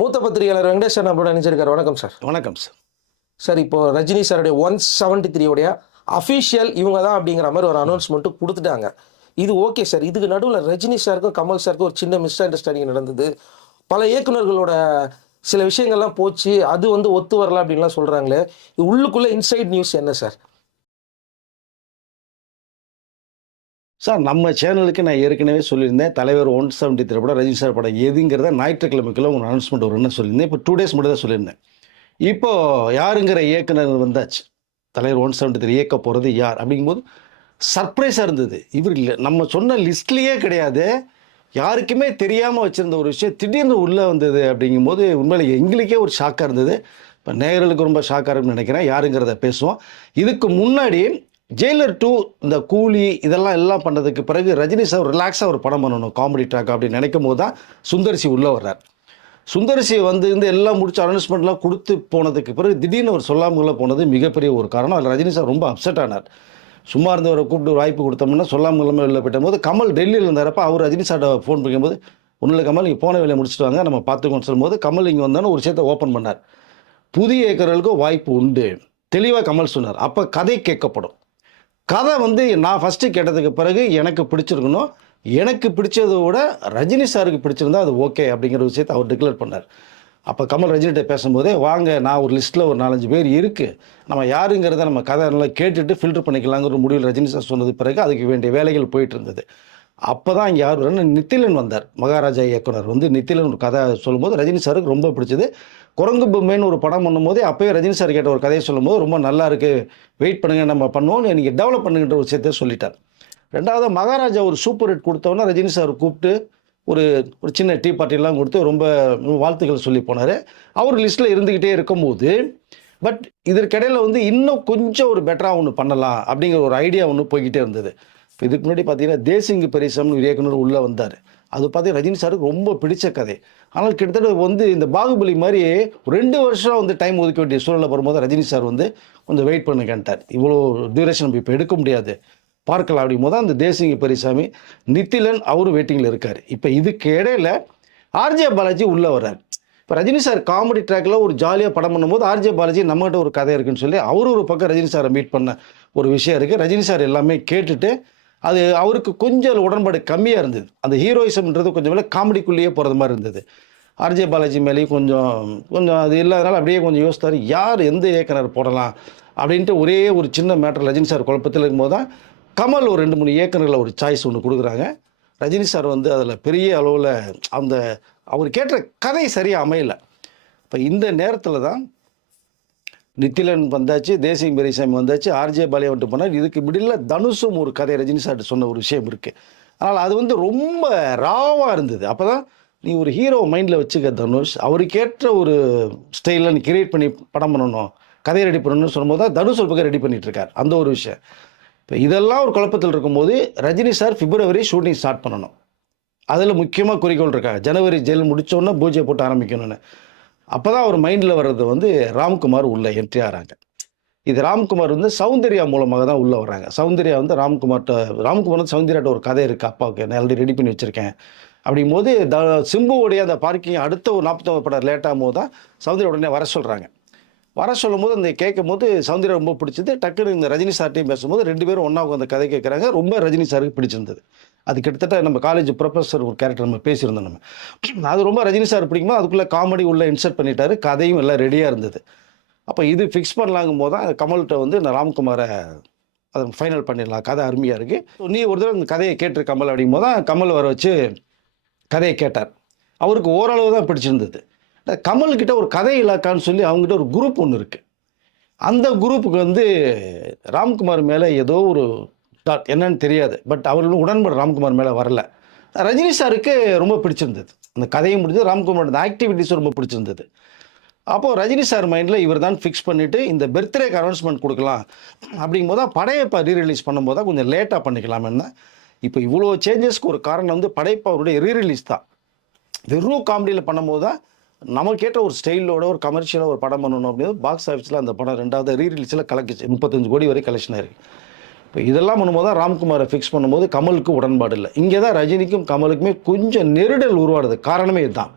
மூத்த பத்திரிகையாளர் வெங்கடேஷ் சார் நம்மளோட நினைச்சிருக்காரு. வணக்கம் சார். வணக்கம் சார். சார், இப்போ ரஜினி சாருடைய 173 உடைய அஃபிஷியல் இவங்க தான் அப்படிங்கிற மாதிரி ஒரு அனௌன்ஸ்மெண்ட்டு கொடுத்துட்டாங்க. இது ஓகே சார். இதுக்கு நடுவில் ரஜினி சாருக்கும் கமல் சாருக்கும் ஒரு சின்ன மிஸ் அண்டர்ஸ்டாண்டிங் நடந்தது. பல இயக்குநர்களோட சில விஷயங்கள்லாம் போச்சு, அது ஒத்து வரல அப்படின்லாம் சொல்கிறாங்களே, இது உள்ளுக்குள்ளே இன்சைட் நியூஸ் என்ன சார்? சார், நம்ம சேனலுக்கு நான் ஏற்கனவே சொல்லியிருந்தேன், தலைவர் 173 படம் ரஜினி சார் படம் எதுங்கிறத ஞாயிற்றுக்கிழமைக்குள்ள ஒரு அனௌன்ஸ்மெண்ட் வரும்னு சொல்லியிருந்தேன். இப்போ 2 டேஸ் மட்டும் தான் சொல்லியிருந்தேன். இப்போ யாருங்கிற இயக்குனர் வந்தாச்சு. தலைவர் 173 இயக்க போகிறது யார் அப்படிங்கும்போது சர்ப்ரைஸாக இருந்தது. இவர் இல்லை, நம்ம சொன்ன லிஸ்ட்லேயே கிடையாது, யாருக்குமே தெரியாமல் வச்சுருந்த ஒரு விஷயம் திடீர்னு உள்ளே வந்தது. அப்படிங்கும்போது உண்மையிலே எங்களுக்கே ஒரு ஷாக்காக இருந்தது. இப்போ நேயர்களுக்கு ரொம்ப ஷாக்காக இருக்குன்னு நினைக்கிறேன். யாருங்கிறத பேசுவோம். இதுக்கு முன்னாடி ஜெயிலர் 2 இந்த கூலி இதெல்லாம் பண்ணதுக்கு பிறகு ரஜினி சார் ரிலாக்ஸாக ஒரு படம் பண்ணணும், காமெடி ட்ராக் அப்படின்னு நினைக்கும் போது தான் சுந்தர்சி உள்ளே வர்றார். சுந்தர்சி இந்த எல்லாம் முடிச்சு அனௌன்ஸ்மெண்ட்லாம் கொடுத்து போனதுக்கு பிறகு திடீர்னு அவர் சொல்லாமல் போனது மிகப்பெரிய ஒரு காரணம். அதில் ரஜினி சார் ரொம்ப அப்செட் ஆனார். சும்மா இருந்தவரை கூப்பிட்டு வாய்ப்பு கொடுத்தோம்னா சொல்லாமல் வெளில போயிட்ட போது கமல் டெல்லியில் இருந்தாரப்போ அவர் ரஜினி சார்ட்ட ஃபோன் பண்ணும்போது, ஒன்றும் இல்லை கமல், நீங்கள் போன வேலையை முடிச்சுட்டு வாங்க, நம்ம பார்த்துக்கோன்னு சொல்லும்போது கமல் இங்கே வந்தாலும் ஒரு விஷயத்தை ஓப்பன் பண்ணார். புதிய இயக்குநர்களுக்கும் வாய்ப்பு உண்டு தெளிவாக கமல் சொன்னார். அப்போ கதை கேட்கப்படும். கதை நான் ஃபஸ்ட்டு கேட்டதுக்கு பிறகு எனக்கு பிடிச்சிருக்கணும், எனக்கு பிடிச்சதை விட ரஜினி சாருக்கு பிடிச்சிருந்தா அது ஓகே அப்படிங்கிற விஷயத்தை அவர் டிக்ளேர் பண்ணார். அப்போ கமல் ரஜினிகிட்ட பேசும்போதே, வாங்க நான் ஒரு லிஸ்ட்டில் ஒரு 4-5 பேர் இருக்குது, நம்ம யாருங்கிறத நம்ம கதை நல்லா கேட்டுட்டு ஃபில்டர் பண்ணிக்கலாங்கிற முடிவில் ரஜினி சார் சொன்னது பிறகு அதுக்கு வேண்டிய வேலைகள் போயிட்டு இருந்தது. அப்போ தான் இங்கே யார் வரணும், நித்திலன் வந்தார். மகாராஜா இயக்குனர் நித்திலன் ஒரு கதை சொல்லும்போது ரஜினி சாருக்கு ரொம்ப பிடிச்சது. குரங்கு பொம்மைன்னு ஒரு படம் பண்ணும்போது அப்போயே ரஜினி சார் கேட்ட ஒரு கதையை சொல்லும்போது ரொம்ப நல்லா இருக்குது, வெயிட் பண்ணுங்கள் நம்ம பண்ணுவோம், நீங்கள் டெவலப் பண்ணுங்கிற ஒரு விஷயத்தை சொல்லிட்டார். ரெண்டாவது மகாராஜா ஒரு சூப்பர் ஹிட் கொடுத்தோன்னா ரஜினி சார் கூப்பிட்டு ஒரு சின்ன டீ பார்ட்டிலாம் கொடுத்து ரொம்ப வாழ்த்துக்கள் சொல்லி போனார். அவர் லிஸ்ட்டில் இருந்துக்கிட்டே இருக்கும்போது பட் இதற்கிடையில் இன்னும் கொஞ்சம் ஒரு பெட்டராக ஒன்று பண்ணலாம் அப்படிங்கிற ஒரு ஐடியா ஒன்று போய்கிட்டே இருந்தது. இப்போ இதுக்கு முன்னாடி பார்த்தீங்கன்னா தேசிங்கு பெரியசாமி இயக்குனர் உள்ளே வந்தார். அது பார்த்தீங்கன்னா ரஜினி சாருக்கு ரொம்ப பிடிச்ச கதை. ஆனால் கிட்டத்தட்ட இந்த பாகுபலி மாதிரி 2 வருஷம் டைம் ஒதுக்க வேண்டிய சூழலை வரும்போது ரஜினி சார் கொஞ்சம் வெயிட் பண்ணுங்கன்ட்டார். இவ்வளோ டியூரேஷன் நம்ம இப்போ எடுக்க முடியாது, பார்க்கலாம் அப்படிங்கும்போது அந்த தேசிங்க பெரியசாமி நித்திலன் அவரும் வெயிட்டிங்கில் இருக்கார். இப்போ இதுக்கு இடையில ஆர்ஜே பாலாஜி உள்ளே வர்றார். இப்போ ரஜினி சார் காமெடி ட்ராக்கில் ஒரு ஜாலியாக படம் பண்ணும்போது ஆர்ஜே பாலாஜி நம்மகிட்ட ஒரு கதை இருக்குன்னு சொல்லி ஒரு பக்கம் ரஜினி சாரை மீட் பண்ண ஒரு விஷயம் இருக்குது. ரஜினி சார் எல்லாமே கேட்டுட்டு அது அவருக்கு கொஞ்சம் உடன்பாடு கம்மியாக இருந்தது. அந்த ஹீரோயிசம்ன்றது கொஞ்சம் மேலே காமெடிக்குள்ளேயே போகிறது மாதிரி இருந்தது. ஆர்ஜே பாலாஜி மேலேயும் கொஞ்சம் அது இல்லாதனால அப்படியே கொஞ்சம் யோசித்தார், யார் எந்த இயக்குனர் போடலாம் அப்படின்ட்டு ஒரே ஒரு சின்ன மேட்டர் ரஜினி சார் குழப்பத்தில் இருக்கும்போது தான் கமல் ஒரு 2-3 இயக்குநர்களை ஒரு சாய்ஸ் ஒன்று கொடுக்குறாங்க. ரஜினி சார் அதில் பெரிய அளவில் அவர் கேட்ட கதை சரியாக அமையலை. இப்போ இந்த நேரத்தில் தான் நித்திலன் வந்தாச்சு, தேசிங் பெரியசாமி வந்தாச்சு, ஆர்ஜே பாலியா போனார். இதுக்கு மிடில் தனுஷும் ஒரு கதை ரஜினி சார்ட்டு சொன்ன ஒரு விஷயம் இருக்குது. ஆனால் அது ரொம்ப ராவாக இருந்தது. அப்போ தான் நீ ஒரு ஹீரோ மைண்டில் வச்சுக்க தனுஷ், அவருக்கேற்ற ஒரு ஸ்டைலில் நீ கிரியேட் பண்ணி படம் பண்ணணும், கதையை ரெடி பண்ணணும்னு சொல்லும்போது தான் தனுஷ் ஒரு பக்கம் ரெடி பண்ணிகிட்ருக்கார். அந்த ஒரு விஷயம். இப்போ இதெல்லாம் ஒரு குழப்பத்தில் இருக்கும்போது ரஜினி சார் பிப்ரவரி ஷூட்டிங் ஸ்டார்ட் பண்ணணும். அதில் முக்கியமாக குறிக்கோள் இருக்காங்க, ஜனவரி ஜெயில் முடித்தோன்னே பூஜை போட்டு ஆரம்பிக்கணும்னு. அப்போ தான் அவர் மைண்டில் வர்றது ராம்குமார் உள்ளே என்ட்ரி ஆகிறாங்க. இது ராம்குமார் சௌந்தர்யா மூலமாக தான் உள்ளே வர்றாங்க. சௌந்தர்யா ராம்குமார் சௌந்தர்யாட்ட ஒரு கதை இருக்குது, அப்பாவுக்கு நான் ஆல்ரெடி ரெடி பண்ணி வச்சுருக்கேன் அப்படிங்கும்போது சிம்புவோடைய அந்த பார்க்கிங் அடுத்த ஒரு 49 படம் லேட்டாகும் போது தான் சௌந்தர்யா உடனே வர சொல்கிறாங்க. வர சொல்லும் போது கேட்கும் போது சௌந்தர்யா ரொம்ப பிடிச்சது. டக்குன்னு இந்த ரஜினி சார்ட்டையும் பேசும்போது 2 பேரும் ஒன்றா அந்த கதை கேட்குறாங்க. ரொம்ப ரஜினி சாருக்கு பிடிச்சிருந்தது. அது கிட்டத்தட்ட நம்ம காலேஜ் ப்ரொஃபஸர் ஒரு கேரக்டர் நம்ம பேசியிருந்தோம். அது ரொம்ப ரஜினி சார் பிடிக்குமோ அதுக்குள்ளே காமெடி உள்ளே இன்சர்ட் பண்ணிட்டாரு. கதையும் எல்லாம் ரெடியாக இருந்தது. அப்போ இது ஃபிக்ஸ் பண்ணலாங்கும் போது தான் கமல்கிட்ட நான் ராம்குமாரை அதை ஃபைனல் பண்ணிடலாம், கதை அருமையாக இருக்குது, நீ ஒரு தடவை இந்த கதையை கேட்டுரு கமல் அப்படிங்கும் போது தான் கமல் வர வச்சு கதையை கேட்டார். அவருக்கு ஓரளவு தான் பிடிச்சிருந்தது. கமல்கிட்ட ஒரு கதை இலாக்கான்னு சொல்லி அவங்ககிட்ட ஒரு குரூப் ஒன்று இருக்குது. அந்த குரூப்புக்கு ராம்குமார் மேலே ஏதோ ஒரு என்னன்னு தெரியாது, பட் அவர்களும் உடன்பாடு ராம்குமார் மேலே வரல. ரஜினி சாருக்கு ரொம்ப பிடிச்சிருந்தது அந்த கதையும் பிடிச்சது, ராம்குமார் அந்த ஆக்டிவிட்டிஸும் ரொம்ப பிடிச்சிருந்தது. அப்போது ரஜினி சார் மைண்டில் இவர் தான் ஃபிக்ஸ் பண்ணிவிட்டு இந்த பர்த்டேக்கு அனௌன்ஸ்மெண்ட் கொடுக்கலாம் அப்படிங்கும்போது தான் படையப்பா ரீரிலீஸ் பண்ணும்போது தான் கொஞ்சம் லேட்டாக பண்ணிக்கலாம்னா. இப்போ இவ்வளோ சேஞ்சஸ்க்கு ஒரு காரணம் படையப்பா அவருடைய ரீரிலீஸ் தான். வெறும் காமெடியில் பண்ணும்போது தான் நமக்கேற்ற ஒரு ஸ்டைலோட ஒரு கமர்ஷியலாக ஒரு படம் பண்ணணும் அப்படின்னு பாக்ஸ் ஆஃபீஸில் அந்த படம் 2வது ரீரிலீஸில் கலக்கிச்சு, 35 கோடி வரை கலெக்ஷன் ஆயிருக்கு. இப்போ இதெல்லாம் பண்ணும்போது தான் ராம்குமாரை ஃபிக்ஸ் பண்ணும்போது கமலுக்கு உடன்பாடு இல்லை. இங்கே தான் ரஜினிக்கும் கமலுக்குமே கொஞ்சம் நெருடல் உருவாடுது. காரணமே இதுதான்.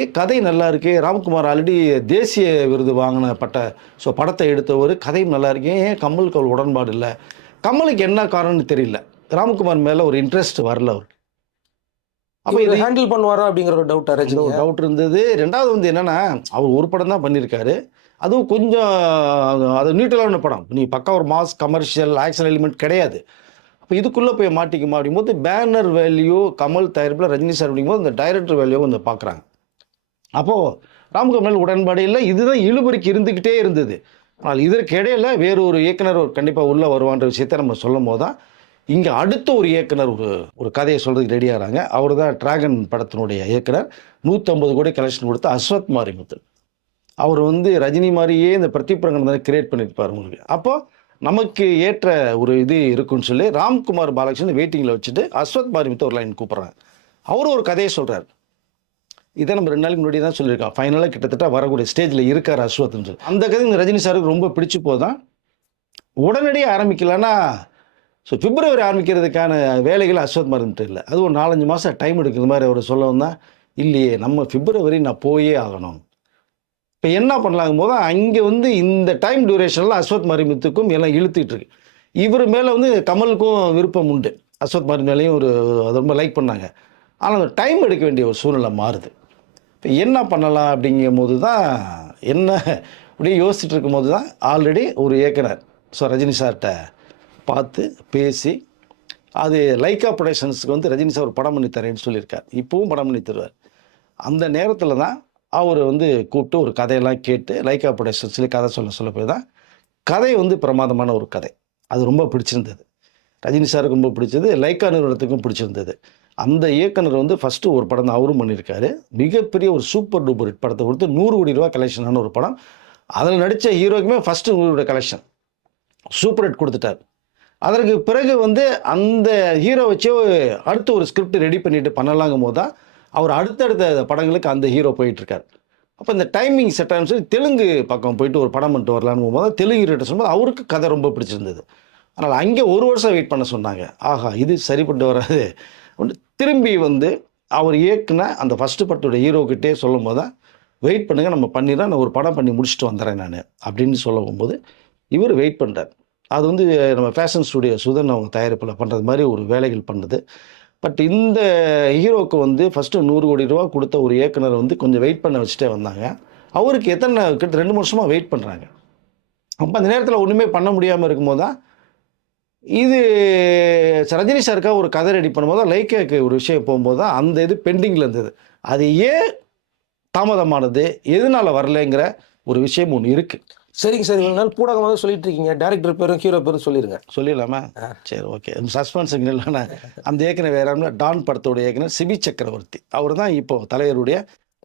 ஏன் கதை நல்லா இருக்கு, ராம்குமார் ஆல்ரெடி தேசிய விருது வாங்கின ஸோ படத்தை எடுத்தவர், கதையும் நல்லா இருக்கு, ஏன் கமலுக்கு அவர் உடன்பாடு இல்லை? கமலுக்கு என்ன காரணம்னு தெரியல, ராம்குமார் மேலே ஒரு இன்ட்ரெஸ்ட் வரல அவருக்கு. அப்போ இதை இது ஹேண்டில் பண்ணுவாரா அப்படிங்கிற ஒரு டவுட் ரஜினி. ஒரு டவுட் இருந்தது. ரெண்டாவது வந்து என்னன்னா, அவர் ஒரு படம் தான் பண்ணியிருக்காரு, அதுவும் கொஞ்சம் அது நியூட்ரலான படம். நீ பக்கா ஒரு மாஸ் கமர்ஷியல் ஆக்ஷன் எலிமெண்ட் கிடையாது. அப்போ இதுக்குள்ளே போய் மாட்டிக்குமா அப்படிங்கும்போது பேனர் வேல்யூ கமல் தயாரிப்பில் ரஜினி சார் அப்படிங்கும்போது இந்த டைரக்டர் வேல்யூ கொஞ்சம் பார்க்குறாங்க. அப்போது ராம்குமார் மேல் உடன்பாடு இல்லை, இதுதான் இழுபறிக்கு இருந்துக்கிட்டே இருந்தது. ஆனால் இதற்கு இடையில வேறு ஒரு இயக்குனர் கண்டிப்பாக உள்ளே வருவான்ற விஷயத்தை நம்ம சொல்லும் போது தான் இங்கே அடுத்த ஒரு இயக்குனர் ஒரு கதையை சொல்கிறதுக்கு ரெடி ஆகிறாங்க. அவர் தான் டிராகன் படத்தினுடைய இயக்குனர், 150 கோடி கலெக்ஷன் கொடுத்த அஸ்வத் மாரிமுத்து. அவர் வந்து ரஜினி மாதிரியே இந்த பிரதிபரங்கனை கிரியேட் பண்ணியிருப்பார் உங்களுக்கு. அப்போது நமக்கு ஏற்ற ஒரு இது இருக்குன்னு சொல்லி ராம்குமார் பாலகிருஷ்ணன் வெயிட்டிங்கில் வச்சுட்டு அஸ்வத் மாரிமுத்து ஒரு லைன் கூப்பிட்றாங்க. அவரும் ஒரு கதையை சொல்கிறார். இதை நம்ம 2 நாளைக்கு முன்னாடி தான் சொல்லியிருக்கோம். ஃபைனலாக கிட்டத்தட்ட வரக்கூடிய ஸ்டேஜில் இருக்கார் அஸ்வத்ன்னு சொல்லி. அந்த கதை இந்த ரஜினி சாருக்கு ரொம்ப பிடிச்சி போதான் உடனடியாக ஆரம்பிக்கலன்னா, ஸோ பிப்ரவரி ஆரம்பிக்கிறதுக்கான வேலைகள் அஸ்வத் மாரிமுத்து இல்லை. அது ஒரு 4-5 மாதம் டைம் எடுக்கிற மாதிரி அவர் சொல்லவும் தான், இல்லையே நம்ம பிப்ரவரி நான் போயே ஆகணும், இப்போ என்ன பண்ணலாங்கும் போது அங்கே வந்து இந்த டைம் டியூரேஷனில் அஸ்வத் மாரிமுத்துக்கும் எல்லாம் இழுத்துட்டு இருக்கு. இவர் மேலே வந்து கமலுக்கும் விருப்பம் உண்டு, அஸ்வத் மாரி மேலேயும் அது ரொம்ப லைக் பண்ணாங்க. ஆனால் அந்த டைம் எடுக்க வேண்டிய ஒரு சூழ்நிலை மாறுது. இப்போ என்ன பண்ணலாம் அப்படிங்கும் போது தான் என்ன அப்படியே யோசிச்சுட்டு இருக்கும்போது தான் ஆல்ரெடி ஒரு இயக்குனர் ஸோ ரஜினி சார்கிட்ட பார்த்து பேசி, அது லைக்கா ப்ரொடக்ஷன்ஸுக்கு வந்து ரஜினி சார் ஒரு படம் பண்ணி தரேன்னு சொல்லியிருக்கார். இப்போவும் படம் பண்ணி தருவார். அந்த நேரத்தில் தான் அவர் வந்து கூப்பிட்டு ஒரு கதையெல்லாம் கேட்டு லைக்கா ப்ரொடக்ஷன்ஸ்லேயே கதை சொல்ல போய் தான் கதை வந்து பிரமாதமான ஒரு கதை. அது ரொம்ப பிடிச்சிருந்தது, ரஜினி சாருக்கு ரொம்ப பிடிச்சது, லைக்கா நிறுவனத்துக்கும் பிடிச்சிருந்தது. அந்த இயக்குனர் வந்து ஃபஸ்ட்டு ஒரு படம் தான் அவரும் பண்ணியிருக்காரு. மிகப்பெரிய ஒரு சூப்பர் டூப்பர் ஹிட் படத்தை கொடுத்து 100 கோடி ரூபா கலெக்ஷனான ஒரு படம். அதில் நடித்த ஹீரோக்குமே ஃபஸ்ட்டு 100 கோடி கலெக்ஷன் சூப்பர் ஹிட் கொடுத்துட்டார். அதற்கு பிறகு வந்து அந்த ஹீரோ வச்சே அடுத்து ஒரு ஸ்கிரிப்ட் ரெடி பண்ணிட்டு பண்ணலாங்கும் போது தான் அவர் அடுத்தடுத்த படங்களுக்கு அந்த ஹீரோ போயிட்டுருக்கார். அப்போ இந்த டைமிங் செட் ஆகும் சொல்லி தெலுங்கு பக்கம் போயிட்டு ஒரு படம் பண்ணிட்டு வரலான்னு போது தெலுங்கு ஹீரோட்ட சொல்லும்போது அவருக்கு கதை ரொம்ப பிடிச்சிருந்தது. அதனால் அங்கே 1 வருஷம் வெயிட் பண்ண சொன்னாங்க. ஆஹா, இது சரிப்பட்டு வராது. திரும்பி வந்து அவர் இயக்குன அந்த ஃபஸ்ட்டு படத்தோட ஹீரோக்கிட்டே சொல்லும் போது தான், வெயிட் பண்ணுங்கள் நம்ம பண்ணிடலாம், நான் ஒரு படம் பண்ணி முடிச்சுட்டு வந்துடுறேன் நான் அப்படின்னு சொல்லும்போது இவர் வெயிட் பண்ணுறார். அது வந்து நம்ம ஃபேஷன் ஸ்டுடியோ சுதன் அவங்க தயாரிப்பில் பண்ணுறது மாதிரி ஒரு வேலைகள் பண்ணுது. பட் இந்த ஹீரோவுக்கு வந்து ஃபஸ்ட்டு 100 கோடி ரூபா கொடுத்த ஒரு இயக்குனர் வந்து கொஞ்சம் வெயிட் பண்ண வச்சுட்டே வந்தாங்க. அவருக்கு கிட்ட 2 வருஷமாக வெயிட் பண்ணுறாங்க. அப்போ அந்த நேரத்தில் ஒன்றுமே பண்ண முடியாமல் இருக்கும்போது தான் இது ரஜினி சாருக்காக ஒரு கதை ரெடி பண்ணும்போது தான் லைக்காக்கு ஒரு விஷயம் போகும்போது தான் அந்த இது பெண்டிங்கில் இருந்தது. அது ஏன் தாமதமானது, எதனால் வரலைங்கிற ஒரு விஷயம் ஒன்று இருக்குது. சரிங்க சார், இவ்வளோ நாள் பூடகமாக சொல்லிட்டு இருக்கீங்க, டேரக்டர் பேரும் ஹீரோ பேரும் சொல்லிடுங்க. சொல்லிடலாமா? சரி, ஓகே. சஸ்பென்ஸுங்க இல்லைன்னா அந்த இயக்குனர் வேற டான் படத்தோட இயக்குனர் சிபி சக்கரவர்த்தி. அவர் தான் இப்போது தலைவருடைய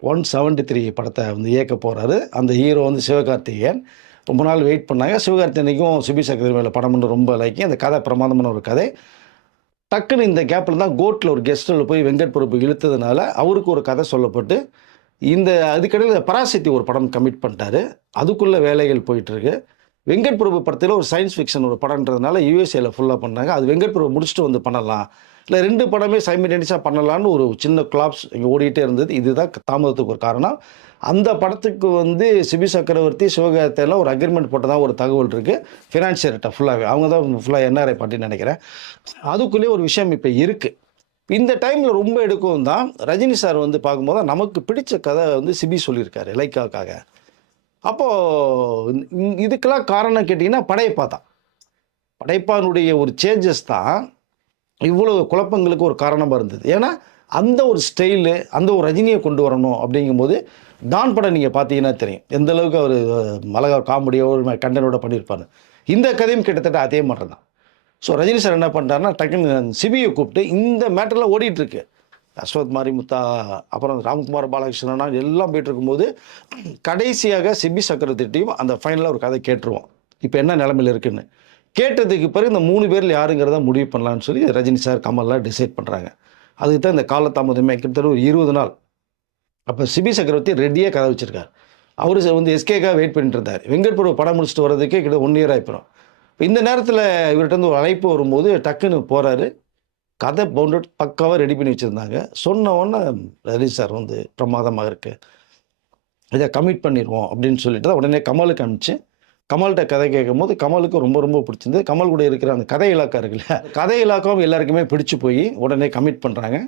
173 படத்தை வந்து இயக்க போகிறாரு. அந்த ஹீரோ வந்து சிவகார்த்திகேயன். ரொம்ப நாள் வெயிட் பண்ணாங்க. சிவகார்த்திகேயனுக்கும் சிபி சக்கரவர்த்தி மேலே படம் பண்ண ரொம்ப லைக்கி. அந்த கதை பிரமாதமான ஒரு கதை. டக்குன்னு இந்த கேப்பில் தான் கோட்டில் ஒரு கெஸ்ட்டில் போய் வெங்கட் பிரபு இழுத்ததுனால அவருக்கு ஒரு கதை சொல்லப்பட்டு இந்த அதுக்கடையில் பராசக்தி ஒரு படம் கமிட் பண்ணிட்டாரு. அதுக்குள்ளே வேலைகள் போயிட்டுருக்கு. வெங்கட் பிரபு படத்தில் ஒரு சயின்ஸ் ஃபிக்ஷன் ஒரு படம்ன்றதுனால யூஎஸ்ஏல ஃபுல்லாக பண்ணாங்க. அது வெங்கட் பிரபு முடிச்சுட்டு வந்து பண்ணலாம், இல்லை 2 படமே சைமல்டேனியஸாக பண்ணலான்னு ஒரு சின்ன கிளாப்ஸ் இங்கே ஓடிட்டே இருந்தது. இதுதான் தாமதத்துக்கு ஒரு காரணம். அந்த படத்துக்கு வந்து சிபி சக்கரவர்த்தி சிவகார்த்தியெல்லாம் ஒரு அக்ரிமெண்ட் போட்டதாக ஒரு தகவல் இருக்குது. ஃபினான்ஷியர்கிட்ட ஃபுல்லாகவே அவங்க தான் ஃபுல்லாக என்ஆர்ஐ பார்ட்டின்னு நினைக்கிறேன். அதுக்குள்ளேயே ஒரு விஷயம் இப்போ இருக்குது. இந்த டைமில் ரொம்ப எடுக்கவும் தான் ரஜினி சார் வந்து பார்க்கும்போது நமக்கு பிடிச்ச கதை வந்து சிபி சொல்லியிருக்காரு லைக்காக்காக. அப்போது இதுக்கெல்லாம் காரணம் கேட்டிங்கன்னா படையப்பா தான். படைப்பானுடைய ஒரு சேஞ்சஸ் தான் இவ்வளோ குழப்பங்களுக்கு ஒரு காரணமாக இருந்தது. ஏன்னா அந்த ஒரு ஸ்டைலு, அந்த ஒரு ரஜினியை கொண்டு வரணும் அப்படிங்கும்போது டான் படம் நீங்கள் பார்த்தீங்கன்னா தெரியும் எந்த அளவுக்கு அவர் அழகாக காமெடியோ ஒரு கண்டனோட பண்ணியிருப்பாரு. இந்த கதையும் கிட்டத்தட்ட அதே மாதிரி தான். ஸோ ரஜினி சார் என்ன பண்ணுறாருன்னா டக்குன்னு சிபியை கூப்பிட்டு இந்த மேட்டர்லாம் ஓடிட்டுருக்கு. அஸ்வத் மாரிமுத்தா அப்புறம் ராம்குமார் பாலகிருஷ்ணனா எல்லாம் போயிட்டு இருக்கும்போது கடைசியாக சிபி சக்கரவர்த்தியும் அந்த ஃபைனலாக ஒரு கதை கேட்டுருவோம் இப்போ என்ன நிலமையில் இருக்குன்னு. கேட்டதுக்கு பிறகு இந்த 3 பேரில் யாருங்கிறத முடிவு பண்ணலான்னு சொல்லி ரஜினி சார் கமல்லாம் டிசைட் பண்ணுறாங்க. அதுக்கு தான் இந்த காலதாமதமே கிட்டத்தட்ட ஒரு 20 நாள். அப்போ சிபி சக்கரவர்த்தி ரெடியாக கதை வச்சுருக்கார். அவர் வந்து எஸ்கேக்காக வெயிட் பண்ணிட்டு இருந்தார். வெங்கட் பிரபு படம் முடிச்சுட்டு வர்றதுக்கே கிட்ட 1 இயர் ஆகிப்போம். இப்போ இந்த நேரத்தில் இவர்கிட்ட வந்து ஒரு அழைப்பு வரும்போது டக்குன்னு போகிறாரு. கதை பவுண்டட் பக்காவாக ரெடி பண்ணி வச்சுருந்தாங்க. சொன்ன உடனே ரஜினி சார் வந்து பிரமாதமாக இருக்குது, இதை கமிட் பண்ணிடுவோம் அப்படின்னு சொல்லிட்டு தான் உடனே கமலுக்கு அனுப்பிச்சு கமல்கிட்ட கதை கேட்கும்போது கமலுக்கு ரொம்ப ரொம்ப பிடிச்சிருந்தது. கமல் கூட இருக்கிற அந்த கதை இலாக்கா இருக்குல்ல, கதை இலாக்காவும் எல்லாருக்குமே பிடிச்சு போய் உடனே கமிட் பண்ணுறாங்க.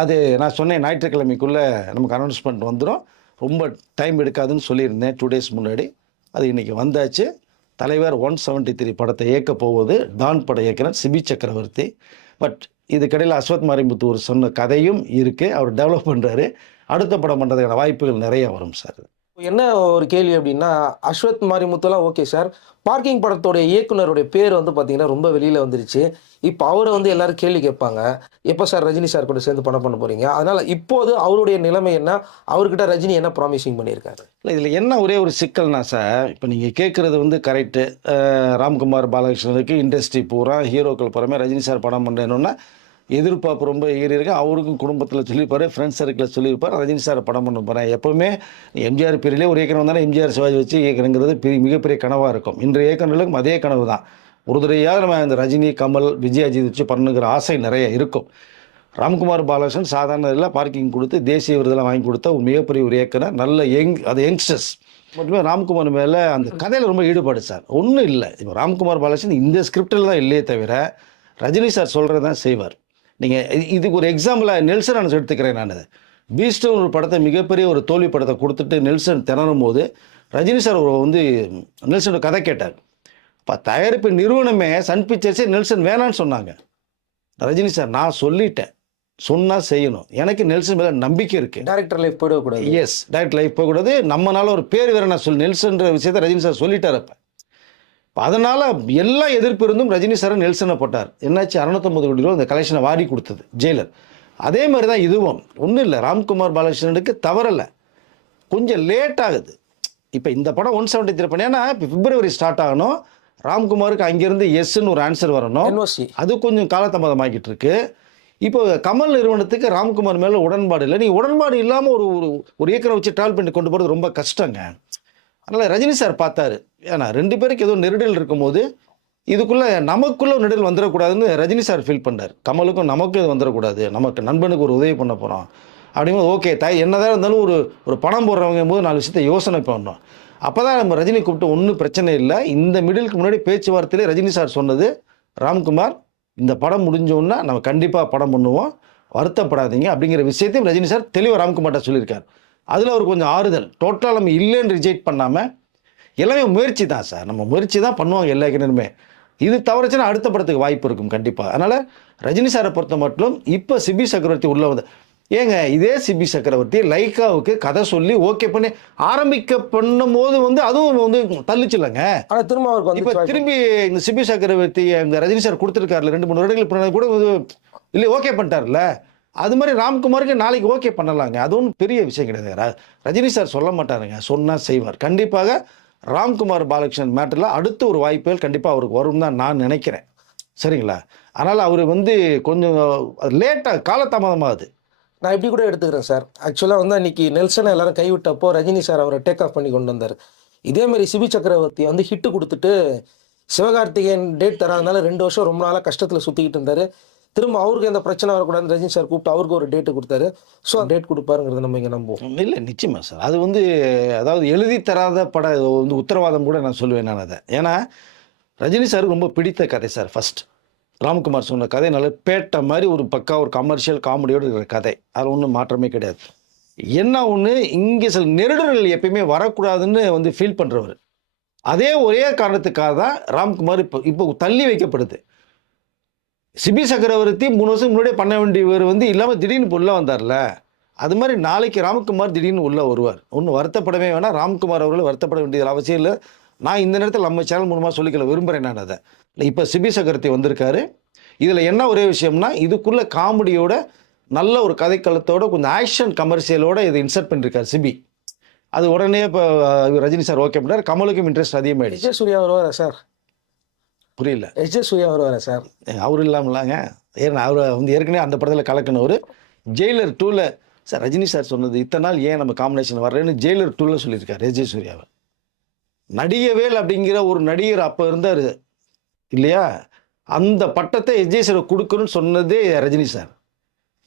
அது நான் சொன்னேன் ஞாயிற்றுக்கிழமைக்குள்ளே நமக்கு அனௌன்ஸ்மெண்ட் வந்துடும், ரொம்ப டைம் எடுக்காதுன்னு சொல்லியிருந்தேன் 2 days முன்னாடி. அது இன்றைக்கி வந்தாச்சு. தலைவர் 173 படத்தை இயக்க போவது டான் பட இயக்குனர் சிபி சக்கரவர்த்தி. பட் இதுக்கடையில் அஸ்வத் மாரிமுத்து ஒரு சொன்ன கதையும் இருக்குது, அவர் டெவலப் பண்ணுறாரு. அடுத்த படம் பண்ணுறதுக்கான வாய்ப்புகள் நிறைய வரும் சார். என்ன ஒரு கேள்வி அப்படின்னா, அஸ்வத் மாரிமுத்துலாம் ஓகே சார், பார்க்கிங் படத்தோடைய இயக்குனருடைய பேர் வந்து பார்த்தீங்கன்னா ரொம்ப வெளியில் வந்துருச்சு. இப்போ அவரை வந்து எல்லாரும் கேள்வி கேட்பாங்க, எப்போ சார் ரஜினி சார் கூட சேர்ந்து படம் பண்ண போகிறீங்க? அதனால் இப்போது அவருடைய நிலைமை என்ன, அவர்கிட்ட ரஜினி என்ன ப்ராமிசிங் பண்ணியிருக்காரு? இல்லை, இதில் என்ன ஒரே ஒரு சிக்கல்னா சார், இப்போ நீங்கள் கேட்குறது வந்து கரெக்டு. ராம்குமார் பாலகிருஷ்ணனுக்கு இண்டஸ்ட்ரி பூரா ஹீரோக்கள் புறமே ரஜினி சார் படம் பண்ணுறேன்னா எதிர்பார்ப்பு ரொம்ப ஏறி இருக்கு. அவருக்கும் குடும்பத்தில் சொல்லியிருப்பார், ஃப்ரெண்ட்ஸ் சர்க்கிளில் சொல்லியிருப்பார், ரஜினி சார் படம் பண்ண போகிறேன். எப்போவுமே எம்ஜிஆர் பீரியட்லேயே ஒரு இயக்குனர் வந்தாலும் எம்ஜிஆர் சிவாஜி வச்சு இயக்கணுங்கிறது மிகப்பெரிய கனவாக இருக்கும். இன்றைய இயக்குநர்களுக்கும் அதே கனவு தான். ஒரு தடவையாக நம்ம இந்த ரஜினி, கமல், விஜய், அஜித் வச்சு பண்ணுங்கிற ஆசை நிறைய இருக்கும். ராம்குமார் பாலகிருஷ்ணன் சாதாரண இதில் பார்க்கிங் கொடுத்து தேசிய விருதெல்லாம் வாங்கி கொடுத்த ஒரு மிகப்பெரிய ஒரு இயக்குனர். நல்ல அது யங்ஸ்டர்ஸ் மட்டுமே ராம்குமார் மேலே அந்த கதையில் ரொம்ப ஈடுபாடு சார். ஒன்றும் இல்லை, இப்போ ராம்குமார் பாலகிருஷ்ணன் இந்த ஸ்கிரிப்டில் தான் இல்லையே தவிர ரஜினி சார் சொல்கிறது தான் செய்வார். நீங்கள் இதுக்கு ஒரு எக்ஸாம்பிளாக நெல்சன் நான் எடுத்துக்கிறேன். நான் பீஸ்ட் ஒரு படத்தை மிகப்பெரிய ஒரு தோல்வி படத்தை கொடுத்துட்டு நெல்சன் திணறும் போது ரஜினி சார் வந்து நெல்சனோட கதை கேட்டார். இப்போ தயாரிப்பு நிறுவனமே சன் பிக்சர்ஸே நெல்சன் வேணான்னு சொன்னாங்க. ரஜினி சார் நான் சொல்லிட்டேன், சொன்னால் செய்யணும், எனக்கு நெல்சன் மேலே நம்பிக்கை இருக்குது, டேரக்டர் லைஃப் போயிடக்கூடாது. எஸ், டேரக்டர் லைஃப் போகக்கூடாது, நம்மளால ஒரு பேர் வேறு நான் நெல்சன்ற விஷயத்தை ரஜினி சார் சொல்லிட்டார். அப்போ அதனால் எல்லா எதிர்ப்பு இருந்தும் ரஜினி சார் நெல்சனை போட்டார். என்னாச்சு, 650 கோடி ரூபா இந்த கலெக்ஷனை வாரி கொடுத்தது ஜெயிலர். அதே மாதிரி தான் இதுவும். ஒன்றும் இல்லை, ராம்குமார் பாலகிருஷ்ணனுக்கு தவறலை, கொஞ்சம் லேட் ஆகுது. இப்போ இந்த படம் 173 பண்ணி, ஏன்னா இப்போ பிப்ரவரி ஸ்டார்ட் ஆகணும், ராம்குமாருக்கு அங்கேருந்து எஸ்ன்னு ஒரு ஆன்சர் வரணும், அது கொஞ்சம் காலதாமதமாகிட்டு இருக்கு. இப்போ கமல் நிறுவனத்துக்கு ராம்குமார் மேலே உடன்பாடு இல்லை. நீங்கள் உடன்பாடு இல்லாமல் ஒரு இயக்கரை வச்சு ட்ராவல் பண்ணி கொண்டு போகிறது ரொம்ப கஷ்டங்க. அதனால் ரஜினி சார் பார்த்தாரு, ஏன்னா 2 பேருக்கு ஏதோ நெருடல் இருக்கும்போது இதுக்குள்ளே நமக்குள்ளே ஒரு நெருடல் வந்துடக்கூடாதுன்னு ரஜினி சார் ஃபீல் பண்ணார். கமலுக்கும் நமக்கும் இது வந்துடக்கூடாது, நமக்கு நண்பனுக்கு ஒரு உதவி பண்ண போகிறோம் அப்படிங்கும்போது ஓகே என்னதான் இருந்தாலும் ஒரு பணம் போடுறவங்க போது 4 விஷயத்தை யோசனை பண்ணோம். அப்போ தான் நம்ம ரஜினி கூப்பிட்டு ஒன்றும் பிரச்சனை இல்லை. இந்த மிடிலுக்கு முன்னாடி பேச்சுவார்த்தையிலே ரஜினி சார் சொன்னது, ராம்குமார் இந்த படம் முடிஞ்சோன்னா நம்ம கண்டிப்பாக படம் பண்ணுவோம், வருத்தப்படாதீங்க அப்படிங்கிற விஷயத்தையும் ரஜினி சார் தெளிவாக ராம்குமார்ட்ட சொல்லியிருக்கார். அதில் அவர் கொஞ்சம் ஆறுதல். டோட்டலாக நம்ம இல்லைன்னு ரிஜெக்ட் பண்ணாமல் எல்லாமே முயற்சி தான் சார், நம்ம முயற்சி தான் பண்ணுவாங்க எல்லா இயக்குனருமே. இது தவறுச்சுன்னா அடுத்த படத்துக்கு வாய்ப்பு இருக்கும் கண்டிப்பாக. அதனால் ரஜினி சாரை பொறுத்த மட்டும் இப்போ சிபி சக்கரவர்த்தி உள்ளே வந்து, ஏங்க இதே சிபி சக்கரவர்த்தி லைக்காவுக்கு கதை சொல்லி ஓகே பண்ணி ஆரம்பிக்க பண்ணும் போது அதுவும் தள்ளிச்சு இல்லைங்க. ஆனால் திரும்ப அவருக்கு இப்போ திரும்பி இந்த சிபி சக்கரவர்த்தி இந்த ரஜினி சார் கொடுத்துருக்காருல 2-3 வருடங்களுக்கு பின்னாடி கூட இல்லை ஓகே பண்ணிட்டார்ல, அது மாதிரி ராம்குமாருக்கு நாளைக்கு ஓகே பண்ணலாங்க. அது ஒன்றும் பெரிய விஷயம் கிடையாது. ரஜினி சார் சொல்ல மாட்டாருங்க, சொன்னால் செய்வார். கண்டிப்பாக ராம்குமார் பாலகிருஷ்ணன் மேட்டரில் அடுத்த ஒரு வாய்ப்புகள் கண்டிப்பாக அவருக்கு வரும் தான் நான் நினைக்கிறேன். சரிங்களா? அதனால் அவர் கொஞ்சம் லேட்டாக காலதாமதமாகுது. நான் இப்படி கூட எடுத்துக்கிறேன் சார். ஆக்சுவலாக அன்றைக்கி நெல்சனை எல்லாரும் கைவிட்டப்போ ரஜினி சார் அவரை டேக் ஆஃப் பண்ணி கொண்டு வந்தார். இதேமாரி சிபி சக்கரவர்த்தி ஹிட்டு கொடுத்துட்டு சிவகார்த்திகேயன் டேட் தராதனால 2 வருஷம் ரொம்ப நாளாக கஷ்டத்தில் சுற்றிக்கிட்டு இருந்தார். திரும்ப அவருக்கு எந்த பிரச்சனை வரக்கூடாதுன்னு ரஜினி சார் கூப்பிட்டு அவருக்கு ஒரு டேட்டு கொடுத்தாரு. ஸோ டேட் கொடுப்பாருங்கிறத நம்ம இங்கே நம்புவோம். இல்லை, நிச்சயமாக சார். அது அதாவது எழுதி தராத உத்தரவாதம் கூட நான் சொல்லுவேன் நான் அதை. ஏன்னா ரஜினி சாருக்கு ரொம்ப பிடித்த கதை சார். ஃபர்ஸ்ட் ராம்குமார் சொன்ன கதை நல்ல பேட்ட மாதிரி ஒரு பக்கா ஒரு கமர்ஷியல் காமெடியோடு இருக்கிற கதை, அது ஒன்றும் மாற்றமே கிடையாது. என்ன இங்கே சில நெருடல்கள் எப்பயுமே வரக்கூடாதுன்னு ஃபீல் பண்ணுறவர். அதே ஒரே காரணத்துக்காக தான் ராம்குமார் இப்போ தள்ளி வைக்கப்படுது. சிபி சக்கரவர்த்தி 3 வருஷம் முன்னாடியே பண்ண வேண்டியவர் இல்லாமல் திடீர்னு உள்ளே வந்தார்ல, அது மாதிரி நாளைக்கு ராம்குமார் திடீர்னு உள்ளே வருவார். ஒன்றும் வருத்தப்படவே வேணாம், ராம்குமார் அவர்கள் வருத்தப்பட வேண்டியது அவசியம் இல்லை. நான் இந்த நேரத்தில் நம்ம சேனல் மூலமாக சொல்லிக்கல விரும்புகிறேன் நான் அதை. இப்போ சிபி சக்கரவர்த்தி வந்திருக்காரு. இதில் என்ன ஒரே விஷயம்னா, இதுக்குள்ளே காமெடியோட நல்ல ஒரு கதைக்களத்தோட கொஞ்சம் ஆக்ஷன் கமர்ஷியலோட இதை இன்சர்ட் பண்ணியிருக்காரு சிபி. அது உடனே இப்போ ரஜினி சார் ஓகே பண்ணார். கமலுக்கும் இன்ட்ரெஸ்ட் அதிகமாகிடுச்சு. எஸ் ஜே சூர்யா வருவாரா சார்? புரியல. எஸ் ஜே சூர்யா வருவாரா சார்? அவர் இல்லாமலாங்க, ஏன்னா அவர் ஏற்கனவே அந்த படத்தில் கலக்கினவர். ஜெயிலர் 2ல் சார் ரஜினி சார் சொன்னது, இத்தனை நாள் ஏன் நம்ம காம்பினேஷன் வர்றேன்னு ஜெயிலர் 2ல் சொல்லியிருக்காரு எஸ் ஜே சூர்யாவை. நடிகவேல் அப்படிங்கிற ஒரு நடிகர் அப்போ இருந்தார் இல்லையா, அந்த பட்டத்தை எஸ்ஜே சார் கொடுக்கணும்னு சொன்னதே ரஜினி சார்.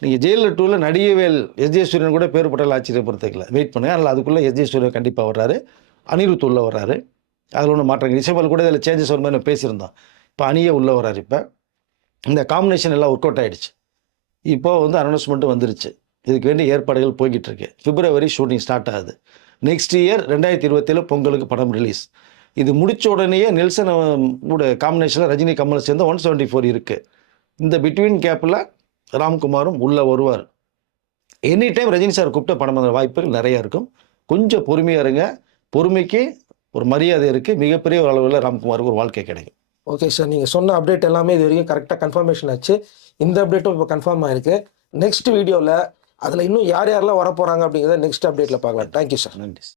நீங்கள் ஜெயிலர் 2ல் நடிகவேல் எஸ்ஜே சூரியன் கூட பேர் பட்டால் ஆச்சரியப்படுத்திக்கல, வெயிட் பண்ணுங்க. அதில் அதுக்குள்ளே எஸ்ஜே சூரியன் கண்டிப்பாக வர்றாரு, அனிருத் உள்ளே வர்றாரு, அதில் ஒன்றும் மாற்றம். ரிஷபால் கூட இதில் சேஞ்சஸ் வர மாதிரி பேசியிருந்தோம். இப்போ அணியே உள்ளே வர்றாரு. இப்போ இந்த காம்பினேஷன் எல்லாம் ஒர்க் அவுட் ஆகிடுச்சு. இப்போ வந்து அனௌன்ஸ்மெண்ட்டு வந்துருச்சு. இதுக்கு வேண்டிய ஏற்பாடுகள் போய்கிட்டு இருக்கு. பிப்ரவரி ஷூட்டிங் ஸ்டார்ட் ஆகுது. நெக்ஸ்ட் இயர் 2027 பொங்கலுக்கு படம் ரிலீஸ். இது முடிச்ச உடனேயே நெல்சன் காம்பினேஷனில் ரஜினி கமல் சேர்ந்து 174 இருக்குது. இந்த பிட்வீன் கேப்பில் ராம்குமாரும் உள்ளே வருவார். எனி டைம் ரஜினி சார் கூப்பிட்ட படம் வந்த வாய்ப்புகள் நிறையா இருக்கும். கொஞ்சம் பொறுமையாக இருங்க. பொறுமைக்கு ஒரு மரியாதை இருக்குது. மிகப்பெரிய ஒரு அளவில் ராம்குமாருக்கு ஒரு வாழ்க்கை கிடைக்கும். ஓகே சார், நீங்கள் சொன்ன அப்டேட் எல்லாமே இது வரைக்கும் கரெக்டாக கன்ஃபர்மேஷன் ஆச்சு. இந்த அப்டேட்டும் இப்போ கன்ஃபார்ம் ஆயிருக்கு. நெக்ஸ்ட் வீடியோவில் அதில் இன்னும் யார் யாரெல்லாம் வர போகிறாங்க அப்படிங்கிறத நெக்ஸ்ட் அப்டேட்டில் பார்க்கலாம். Thank you sir. நன்றி.